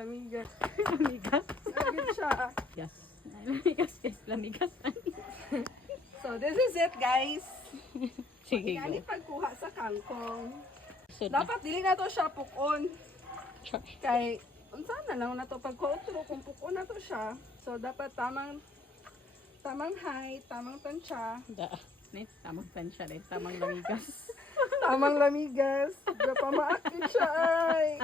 lamigas. Lamigas. Lagit siya. Yes. Lamigas guys, lamigas. So, this is it, guys. Sige Yan go. pagkuha sa kangkong. Sud na. Dapat dili na to siya pukon. Char. Kay, unsa na lang na to pagkuha kung pukon na to siya. So, dapat tamang height, tamang tansya, Da. Net, tamang tansya rin. Tamang lamigas. tamang lamigas. Pamaakit siya ay.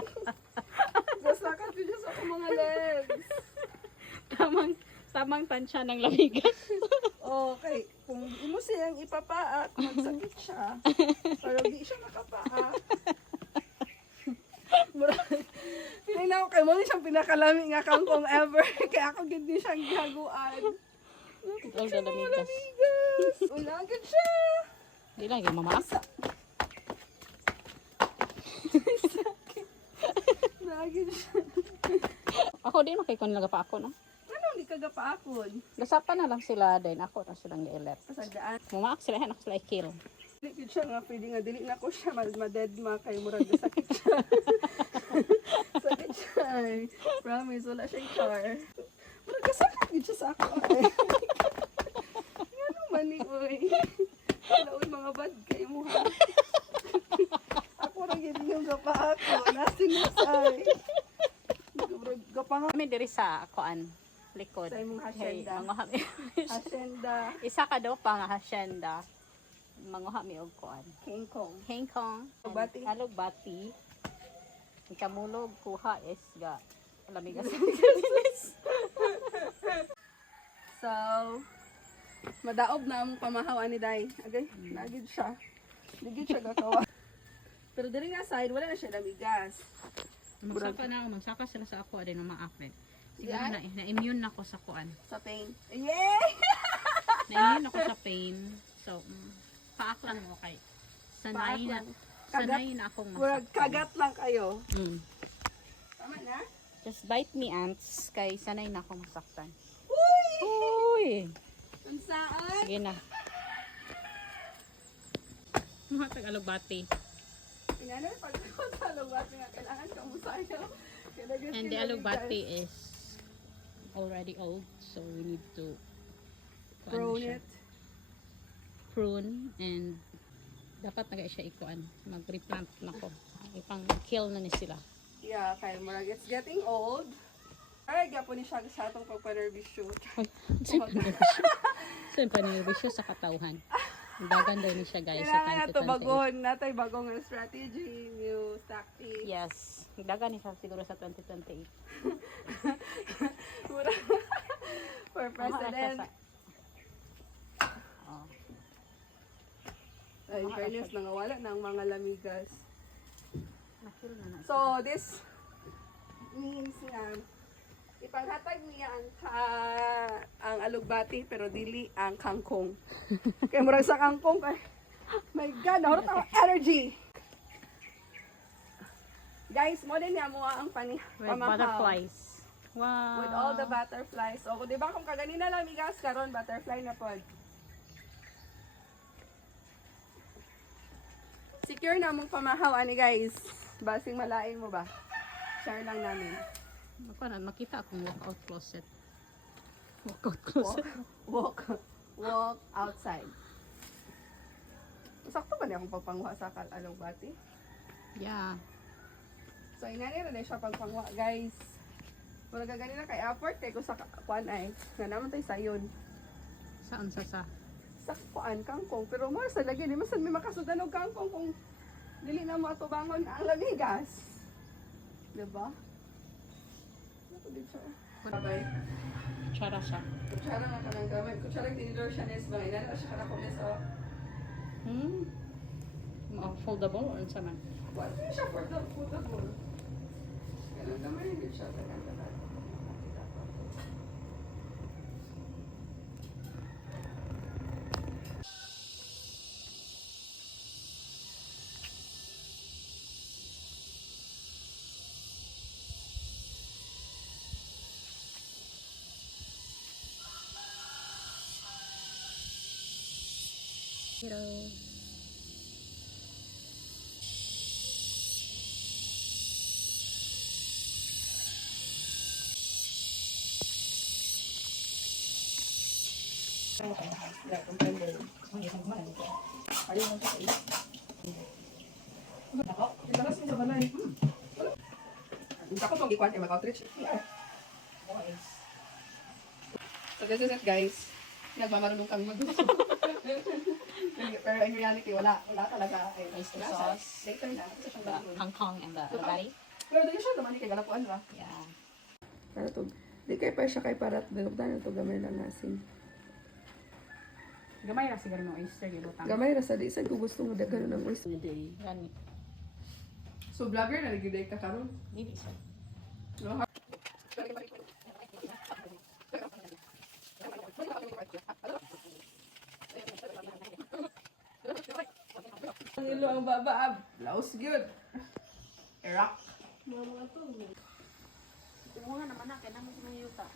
Gasakat ko siya sa akong mga legs. Tamang tansya ng lamigas. Okay, kung imo siyang ipapaat, magsakit siya. Pero di siya nakapaat. Tingnan ko kay mo siyang pinakalami nga kangkong ever. Kaya ako gid ni siyang gihaguan. All the lamigas. Lamigas. Ulagad siya. Di lang yung mamaak. Ulagad siya. Ako din makikon lang pa ako no. Ano, hindi ka gapaakon? Gasapan na lang sila din. Ako na silang i-elect. Pasagaan. Mamaak sila, ako sila i-kill. Dili siya nga, pwede nga, dili na ko siya, madedma kay murag sakit siya. Sakit siya ay. Promise, wala siyang car. Murag kasakit din siya sa ako ay. Ano man ni, oy. Wala, oy, mga bad kayo mo ha. Ako rin hindi yung gapa ako. Nasinisay. Gapa nga. Kami diri sa kuan likod. Sa imong hacienda. Hey, manguha mi. Hacienda. Isa ka daw pa nga hacienda. Manguha mi og kuan. King Kong. Hong Kong. Alugbati. Alugbati. Ikamulog kuha is ga lamigas. So, madaob na ang pamahawan ni Day. Agay, nagid siya. Nagid siya gakawa. Pero diri nga side, wala na siya lamigas. Magsaka sila sa ako din na maakit. Siguro Yeah. na-immune na ako sa kuan. Sa pain. Yay! Na-immune ako sa pain. So, paak lang mo kay. Paak Sanay na. lang. Sanay na akong Murag masaktan. kagat lang kayo. Mm. Tama na? Just bite me ants kay sanay na akong masaktan. Uy! Uy! Unsaan? Sige na. Mga tagalog-bati. Tingnan pag ako sa lubat nga kailangan ka mo sayo. And the alugbati is already old, so we need to prune it. Prune and dapat na siya ikuan. Mag-replant na ko. Ipang kill na ni sila. Yeah, kay murag it's getting old. Ay, gapo ni siya sa atong pagpanervisyo. So, panibisyo sa katauhan. Dagan daw ni siya guys sa Kailangan na to 2028. bagon. Natay bagong strategy, new tactic. Yes. Dagan ni siya siguro sa 2028. For president. Oh. Ay, in fairness, nangawala na ang mga lamigas. Nakil na na. So, this means nga, ipanghatag niya ang alugbati, pero dili ang kangkong. Kaya murag sa kangkong, kay, my God, nahurot ang energy! Guys, mo din niya mo ang With pamahaw. butterflies. Wow. With all the butterflies. O, di ba kung kaganina lamigas, karon butterfly na pod. Secure na mong pamahaw, ani guys. Basing malain mo ba? Share lang namin. Makita akong walkout closet. Walkout closet. Walk outside. Sakto ba niya akong pagpanguha sa alugbati? Yeah. So, inani na siya pagpanguha, guys. Wala ka ganina kay effort kay ko sa kuan ay. Nga naman tayo sayon. Saan sa? Sa kuan kangkong. Pero mo sa lagi, di masan may makasudan og kangkong kung dili na mo atubangon ang lamigas. Diba? Ano din siya? Bye. Kutsara siya. Kutsara na ka ng gamay. Kutsara tinidor siya nes ba? Inana na siya ka na kumis o. Foldable or sa man? Wala na siya for the food of all. Ganun gamay din siya. Ganun gamay. Hello. Dahil kung tender. Ayun lang siya sa iyo. Ilakas mo sa balay. Hindi ako itong ikuan kay mag-outreach. So this is it guys. Nagmamarunong kami mag-gusto. Pero in reality, wala talaga. Oyster sauce. Later na. Kasi siyang The gagawin. Hong Kong and the Alabari. Pero di siya naman kay galapuan ba? Yeah. Para to. Di kay pa siya kay parat. Dinugdan na to gamay lang asin. Gamay ra siguro mo oyster gibutang. Gamay ra sa di sa ko gusto nga daghan ng oyster. Gani. So vlogger na nagiday ka karon. Dili sir. No? Ang ilo ang babaab. Laos good. Iraq. Kumuha naman na, kaya naman si Mayuta.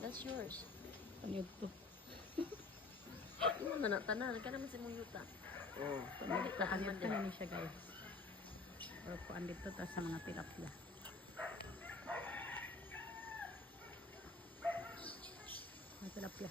That's yours. Panyog to. Kumuha na tanan, kaya naman si Mayuta. Oh, pamalik na Andito naman din. na ni siya guys. Or po andito ta sa mga tilapia. Mga tilapia.